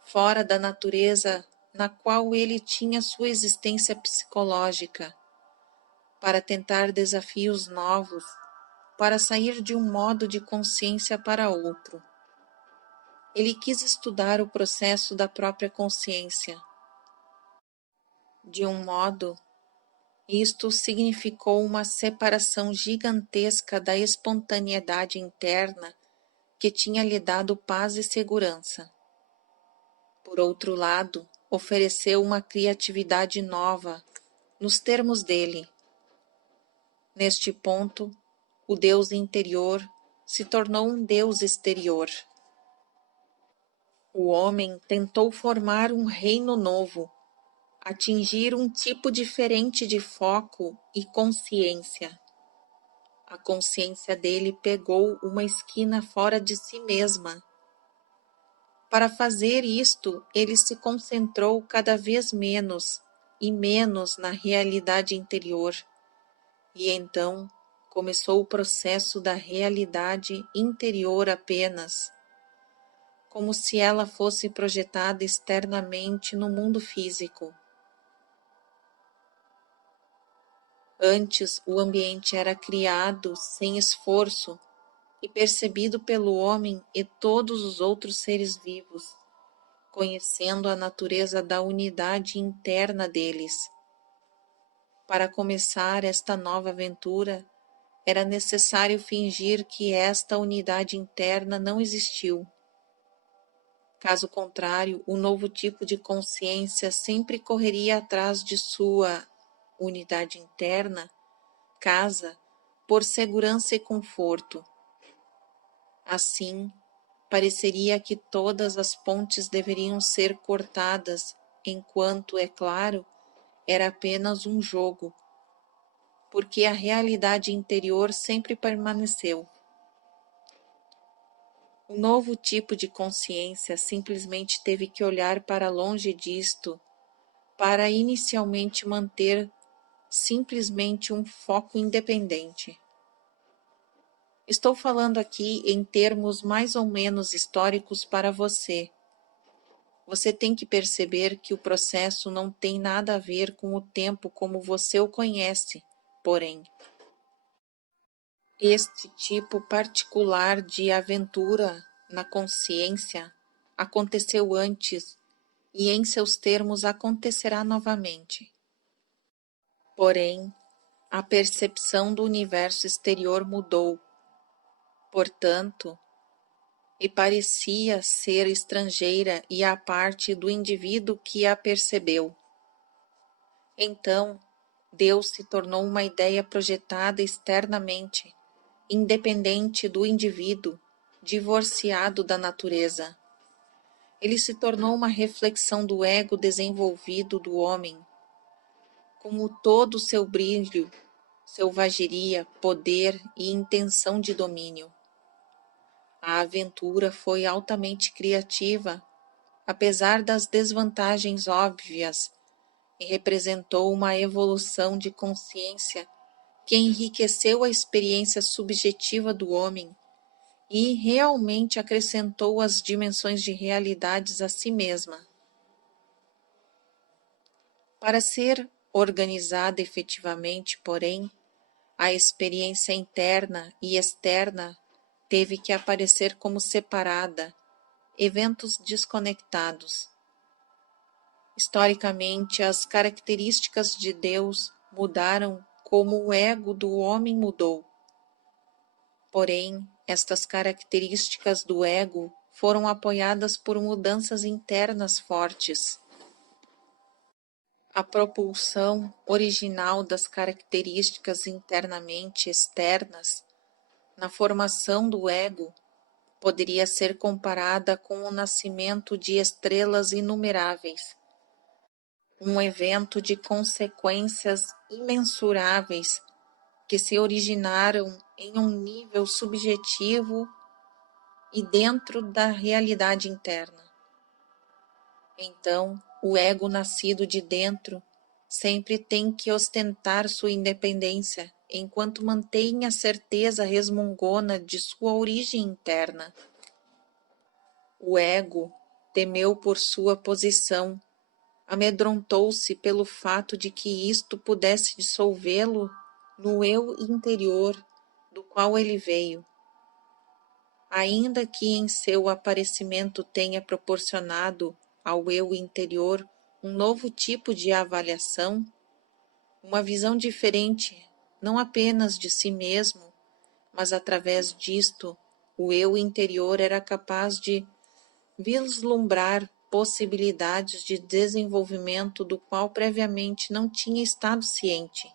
fora da natureza na qual ele tinha sua existência psicológica, para tentar desafios novos, para sair de um modo de consciência para outro. Ele quis estudar o processo da própria consciência. De um modo, isto significou uma separação gigantesca da espontaneidade interna que tinha lhe dado paz e segurança. Por outro lado, ofereceu uma criatividade nova, nos termos dele. Neste ponto, o Deus interior se tornou um Deus exterior. O homem tentou formar um reino novo, atingir um tipo diferente de foco e consciência. A consciência dele pegou uma esquina fora de si mesma. Para fazer isto, ele se concentrou cada vez menos e menos na realidade interior, e então começou o processo da realidade interior apenas, como se ela fosse projetada externamente no mundo físico. Antes, o ambiente era criado sem esforço e percebido pelo homem e todos os outros seres vivos, conhecendo a natureza da unidade interna deles. Para começar esta nova aventura, era necessário fingir que esta unidade interna não existiu. Caso contrário, o novo tipo de consciência sempre correria atrás de sua unidade interna, casa, por segurança e conforto. Assim, pareceria que todas as pontes deveriam ser cortadas, enquanto, é claro, era apenas um jogo, porque a realidade interior sempre permaneceu. O novo tipo de consciência simplesmente teve que olhar para longe disto, para inicialmente manter simplesmente um foco independente. Estou falando aqui em termos mais ou menos históricos para você. Você tem que perceber que o processo não tem nada a ver com o tempo como você o conhece, porém. Este tipo particular de aventura na consciência aconteceu antes e em seus termos acontecerá novamente. Porém, a percepção do universo exterior mudou, portanto, e parecia ser estrangeira e à parte do indivíduo que a percebeu. Então, Deus se tornou uma ideia projetada externamente, independente do indivíduo, divorciado da natureza. ele se tornou uma reflexão do ego desenvolvido do homem, como todo o seu brilho, selvageria, poder e intenção de domínio. A aventura foi altamente criativa, apesar das desvantagens óbvias, e representou uma evolução de consciência que enriqueceu a experiência subjetiva do homem e realmente acrescentou as dimensões de realidades a si mesma. Para ser organizada efetivamente, porém, a experiência interna e externa teve que aparecer como separada, eventos desconectados. Historicamente, as características de Deus mudaram como o ego do homem mudou. Porém, estas características do ego foram apoiadas por mudanças internas fortes. A propulsão original das características internamente externas na formação do ego poderia ser comparada com o nascimento de estrelas inumeráveis, um evento de consequências imensuráveis que se originaram em um nível subjetivo e dentro da realidade interna. Então, o ego nascido de dentro sempre tem que ostentar sua independência, enquanto mantém a certeza resmungona de sua origem interna. O ego temeu por sua posição, amedrontou-se pelo fato de que isto pudesse dissolvê-lo no eu interior do qual ele veio. Ainda que em seu aparecimento tenha proporcionado ao eu interior um novo tipo de avaliação, uma visão diferente, não apenas de si mesmo, mas através disto, o eu interior era capaz de vislumbrar possibilidades de desenvolvimento do qual previamente não tinha estado ciente.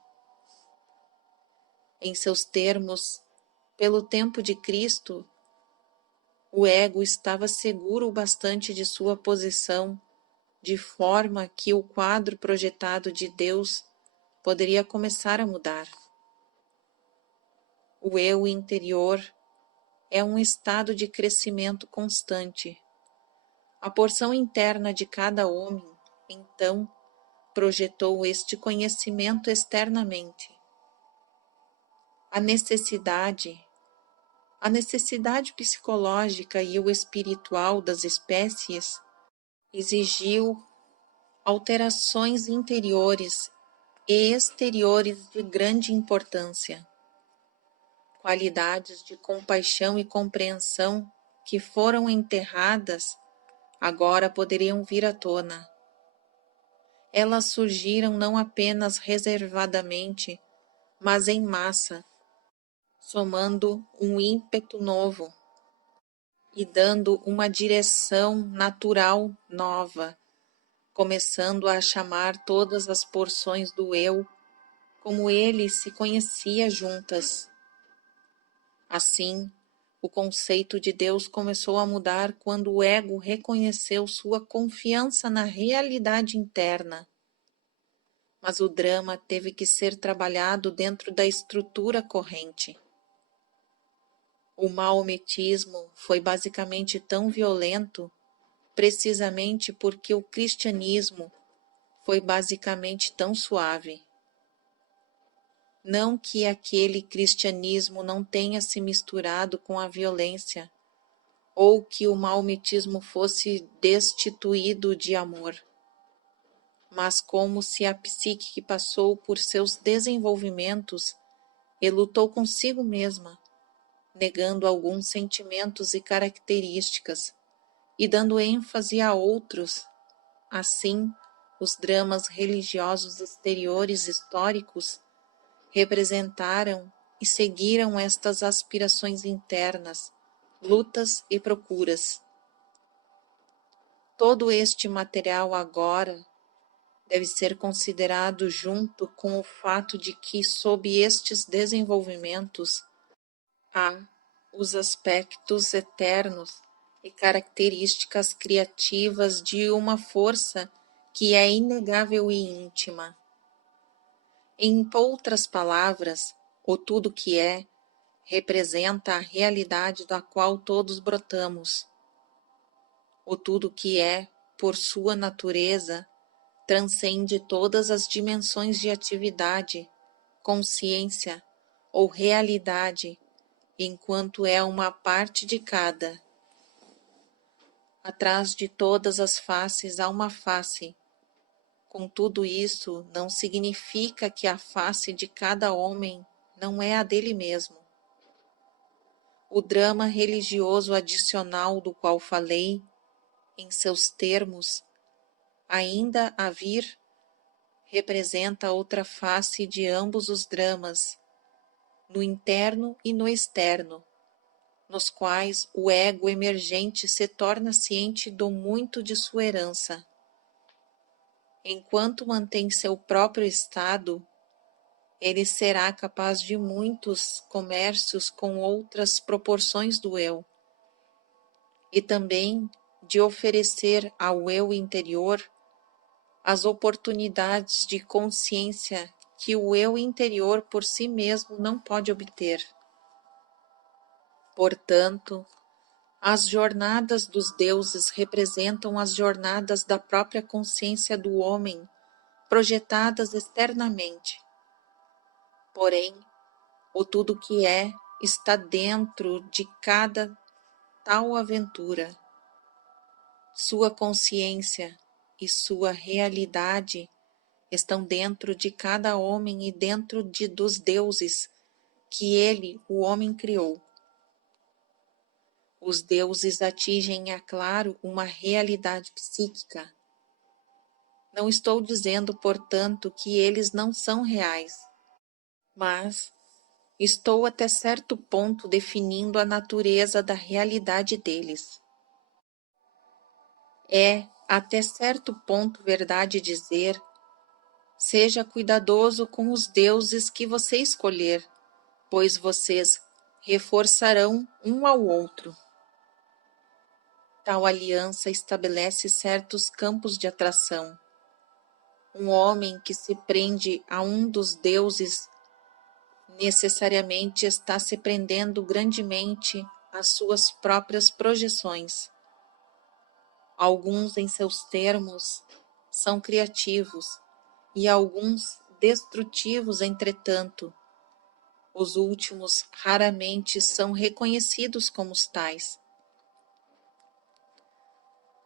Em seus termos, pelo tempo de Cristo, o ego estava seguro o bastante de sua posição, de forma que o quadro projetado de Deus poderia começar a mudar. O eu interior é um estado de crescimento constante. A porção interna de cada homem, então, projetou este conhecimento externamente. A necessidade psicológica e o espiritual das espécies exigiu alterações interiores e exteriores de grande importância. Qualidades de compaixão e compreensão que foram enterradas agora poderiam vir à tona. Elas surgiram não apenas reservadamente, mas em massa, somando um ímpeto novo e dando uma direção natural nova, começando a chamar todas as porções do eu como ele se conhecia juntas. Assim, o conceito de Deus começou a mudar quando o ego reconheceu sua confiança na realidade interna. Mas o drama teve que ser trabalhado dentro da estrutura corrente. O maometismo foi basicamente tão violento precisamente porque o cristianismo foi basicamente tão suave. Não que aquele cristianismo não tenha se misturado com a violência, ou que o maometismo fosse destituído de amor, mas como se a psique que passou por seus desenvolvimentos e lutou consigo mesma, negando alguns sentimentos e características e dando ênfase a outros. Assim, os dramas religiosos exteriores históricos representaram e seguiram estas aspirações internas, lutas e procuras. Todo este material agora deve ser considerado junto com o fato de que, sob estes desenvolvimentos, há os aspectos eternos e características criativas de uma força que é inegável e íntima. Em outras palavras, o tudo que é representa a realidade da qual todos brotamos. O tudo que é, por sua natureza, transcende todas as dimensões de atividade, consciência ou realidade, enquanto é uma parte de cada. Atrás de todas as faces há uma face. Contudo, isso não significa que a face de cada homem não é a dele mesmo. O drama religioso adicional do qual falei, em seus termos, ainda a vir, representa outra face de ambos os dramas, no interno e no externo, nos quais o ego emergente se torna ciente do muito de sua herança. Enquanto mantém seu próprio estado, ele será capaz de muitos comércios com outras proporções do eu, e também de oferecer ao eu interior as oportunidades de consciência que o eu interior por si mesmo não pode obter. Portanto, as jornadas dos deuses representam as jornadas da própria consciência do homem, projetadas externamente. Porém, o tudo que é está dentro de cada tal aventura. Sua consciência e sua realidade estão dentro de cada homem e dentro dos deuses que ele, o homem, criou. Os deuses atingem, é claro, uma realidade psíquica. Não estou dizendo, portanto, que eles não são reais, mas estou até certo ponto definindo a natureza da realidade deles. É, até certo ponto, verdade dizer: seja cuidadoso com os deuses que você escolher, pois vocês reforçarão um ao outro. Tal aliança estabelece certos campos de atração. Um homem que se prende a um dos deuses necessariamente está se prendendo grandemente às suas próprias projeções. Alguns, em seus termos, são criativos e alguns destrutivos, entretanto. Os últimos raramente são reconhecidos como tais.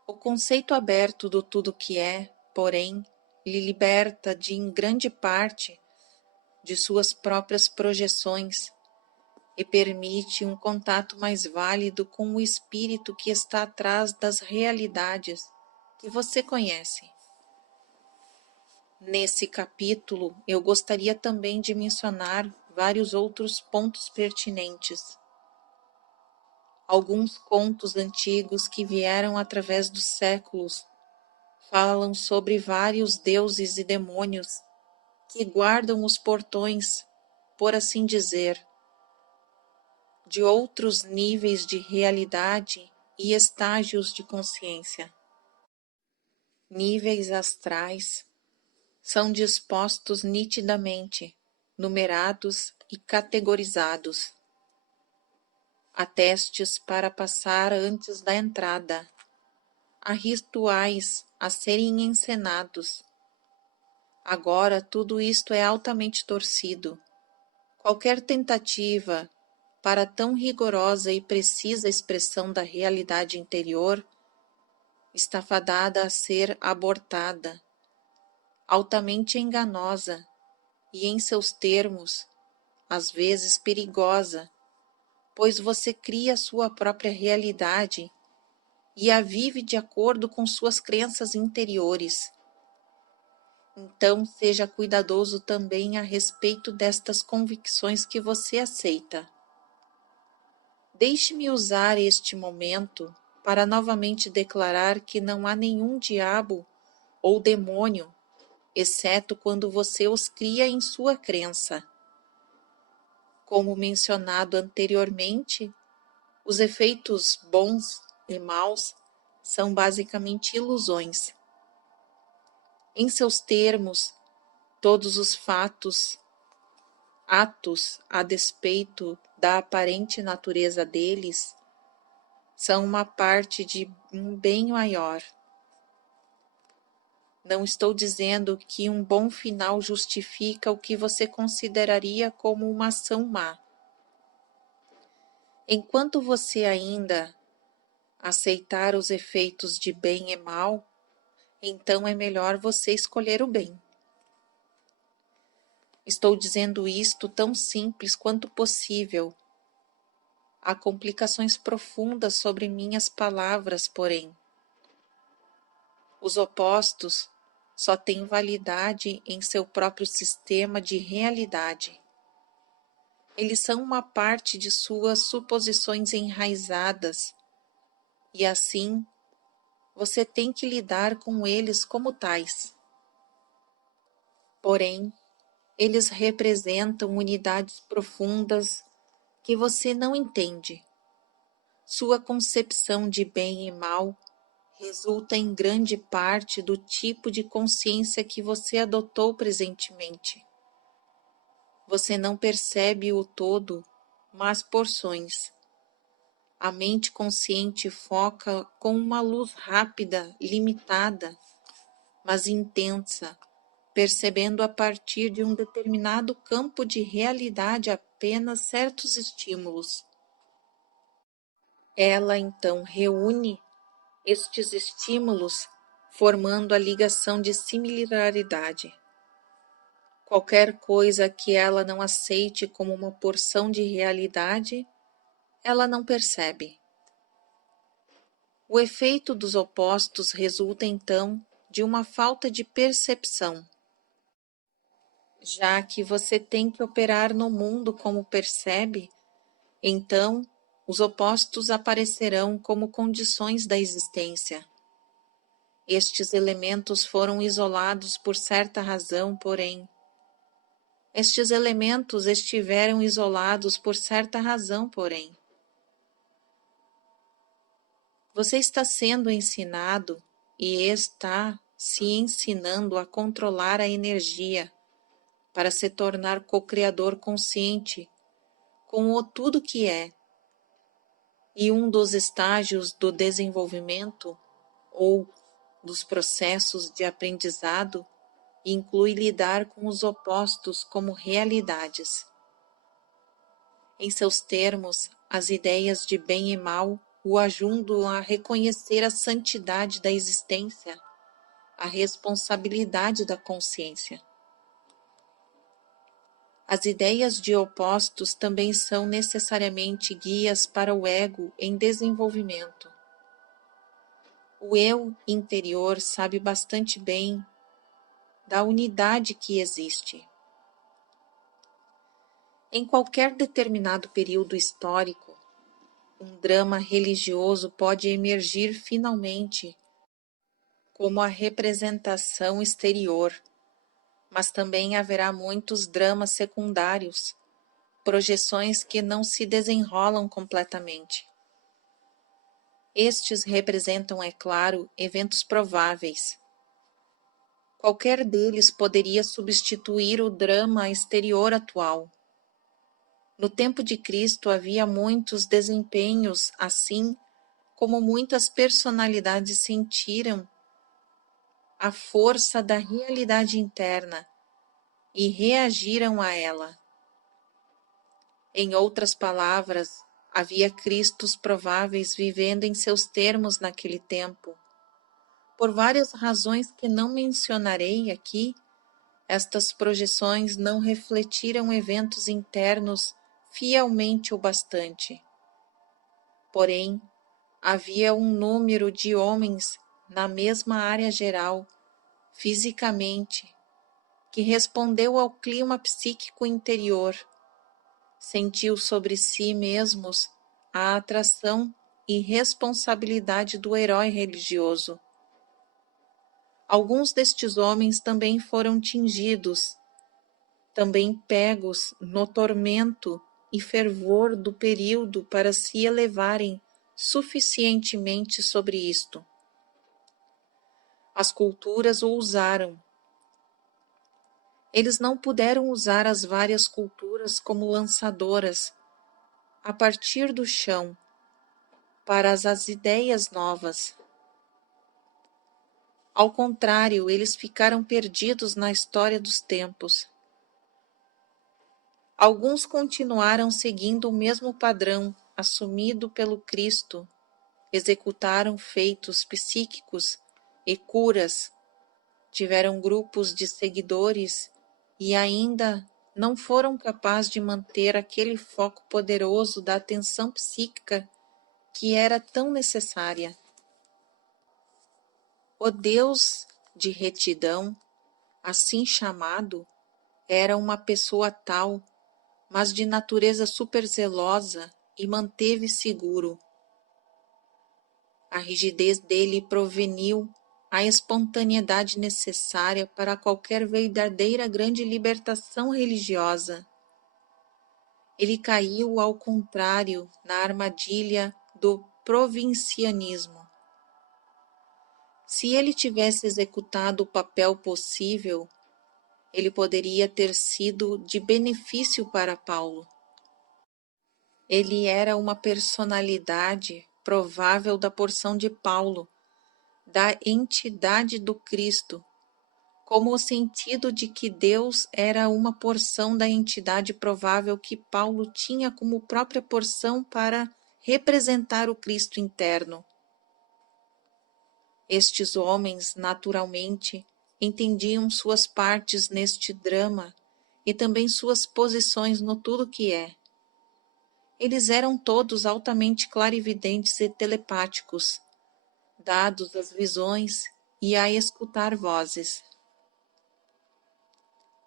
O conceito aberto do tudo que é, porém, lhe liberta em grande parte de suas próprias projeções e permite um contato mais válido com o espírito que está atrás das realidades que você conhece. Nesse capítulo, eu gostaria também de mencionar vários outros pontos pertinentes. Alguns contos antigos que vieram através dos séculos falam sobre vários deuses e demônios que guardam os portões, por assim dizer, de outros níveis de realidade e estágios de consciência. Níveis astrais são dispostos nitidamente, numerados e categorizados. Há testes para passar antes da entrada. Há rituais a serem encenados. Agora tudo isto é altamente torcido. Qualquer tentativa para tão rigorosa e precisa expressão da realidade interior está fadada a ser abortada, altamente enganosa e, em seus termos, às vezes perigosa, pois você cria sua própria realidade e a vive de acordo com suas crenças interiores. Então, seja cuidadoso também a respeito destas convicções que você aceita. Deixe-me usar este momento para novamente declarar que não há nenhum diabo ou demônio, exceto quando você os cria em sua crença. Como mencionado anteriormente, os efeitos bons e maus são basicamente ilusões. Em seus termos, todos os atos a despeito da aparente natureza deles, são uma parte de um bem maior. Não estou dizendo que um bom final justifica o que você consideraria como uma ação má. Enquanto você ainda aceitar os efeitos de bem e mal, então é melhor você escolher o bem. Estou dizendo isto tão simples quanto possível. Há complicações profundas sobre minhas palavras, porém. Os opostos só têm validade em seu próprio sistema de realidade. Eles são uma parte de suas suposições enraizadas, e assim você tem que lidar com eles como tais. Porém, eles representam unidades profundas que você não entende. Sua concepção de bem e mal resulta em grande parte do tipo de consciência que você adotou presentemente. Você não percebe o todo, mas porções. A mente consciente foca com uma luz rápida, limitada, mas intensa, percebendo a partir de um determinado campo de realidade apenas certos estímulos. Ela então reúne estes estímulos, formando a ligação de similaridade. Qualquer coisa que ela não aceite como uma porção de realidade, ela não percebe. O efeito dos opostos resulta então de uma falta de percepção, já que você tem que operar no mundo como percebe, então os opostos aparecerão como condições da existência. Estes elementos foram isolados por certa razão, porém. Estes elementos estiveram isolados por certa razão, porém. Você está sendo ensinado e está se ensinando a controlar a energia para se tornar co-criador consciente com o tudo que é. E um dos estágios do desenvolvimento ou dos processos de aprendizado inclui lidar com os opostos como realidades. Em seus termos, as ideias de bem e mal o ajudam a reconhecer a santidade da existência, a responsabilidade da consciência. As ideias de opostos também são necessariamente guias para o ego em desenvolvimento. O eu interior sabe bastante bem da unidade que existe. Em qualquer determinado período histórico, um drama religioso pode emergir finalmente como a representação exterior, mas também haverá muitos dramas secundários, projeções que não se desenrolam completamente. Estes representam, é claro, eventos prováveis. Qualquer deles poderia substituir o drama exterior atual. No tempo de Cristo havia muitos desempenhos assim como muitas personalidades sentiram a força da realidade interna e reagiram a ela. Em outras palavras, havia Cristos prováveis vivendo em seus termos naquele tempo. Por várias razões que não mencionarei aqui, estas projeções não refletiram eventos internos fielmente o bastante. Porém, havia um número de homens na mesma área geral, fisicamente, que respondeu ao clima psíquico interior, sentiu sobre si mesmos a atração e responsabilidade do herói religioso. Alguns destes homens também foram tingidos, também pegos no tormento e fervor do período para se elevarem suficientemente sobre isto. As culturas o usaram. Eles não puderam usar as várias culturas como lançadoras, a partir do chão, para as ideias novas. Ao contrário, eles ficaram perdidos na história dos tempos. Alguns continuaram seguindo o mesmo padrão assumido pelo Cristo, executaram feitos psíquicos e curas, tiveram grupos de seguidores e ainda não foram capazes de manter aquele foco poderoso da atenção psíquica que era tão necessária. O Deus de retidão, assim chamado, era uma pessoa tal, mas de natureza superzelosa, e manteve seguro. A rigidez dele proveniu a espontaneidade necessária para qualquer verdadeira grande libertação religiosa. Ele caiu, ao contrário, na armadilha do provincianismo. Se ele tivesse executado o papel possível, ele poderia ter sido de benefício para Paulo. Ele era uma personalidade provável da porção de Paulo, da entidade do Cristo, como o sentido de que Deus era uma porção da entidade provável que Paulo tinha como própria porção para representar o Cristo interno. Estes homens, naturalmente, entendiam suas partes neste drama e também suas posições no tudo que é. Eles eram todos altamente clarividentes e telepáticos, dados às visões e a escutar vozes.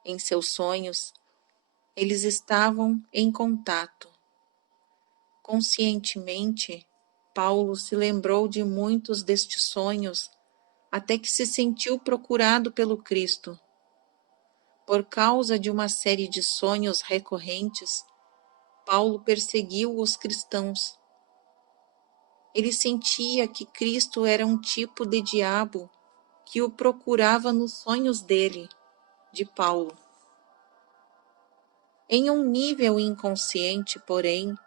Em seus sonhos, eles estavam em contato. Conscientemente, Paulo se lembrou de muitos destes sonhos, até que se sentiu procurado pelo Cristo. Por causa de uma série de sonhos recorrentes, Paulo perseguiu os cristãos. Ele sentia que Cristo era um tipo de diabo que o procurava nos sonhos dele, de Paulo. Em um nível inconsciente, porém,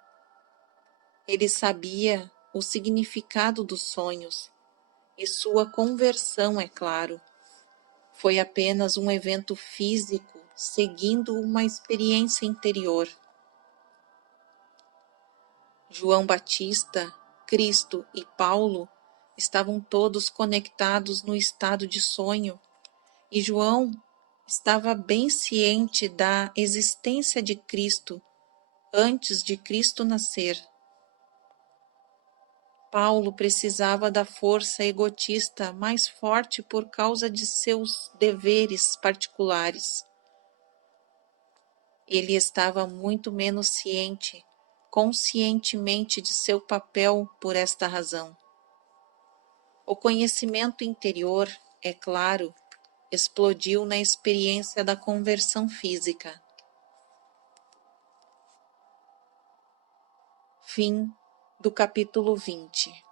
ele sabia o significado dos sonhos, e sua conversão, é claro, foi apenas um evento físico seguindo uma experiência interior. João Batista, Cristo e Paulo estavam todos conectados no estado de sonho, e João estava bem ciente da existência de Cristo antes de Cristo nascer. Paulo precisava da força egotista mais forte por causa de seus deveres particulares. Ele estava muito menos ciente, conscientemente de seu papel por esta razão. O conhecimento interior, é claro, explodiu na experiência da conversão física. Fim do capítulo 20.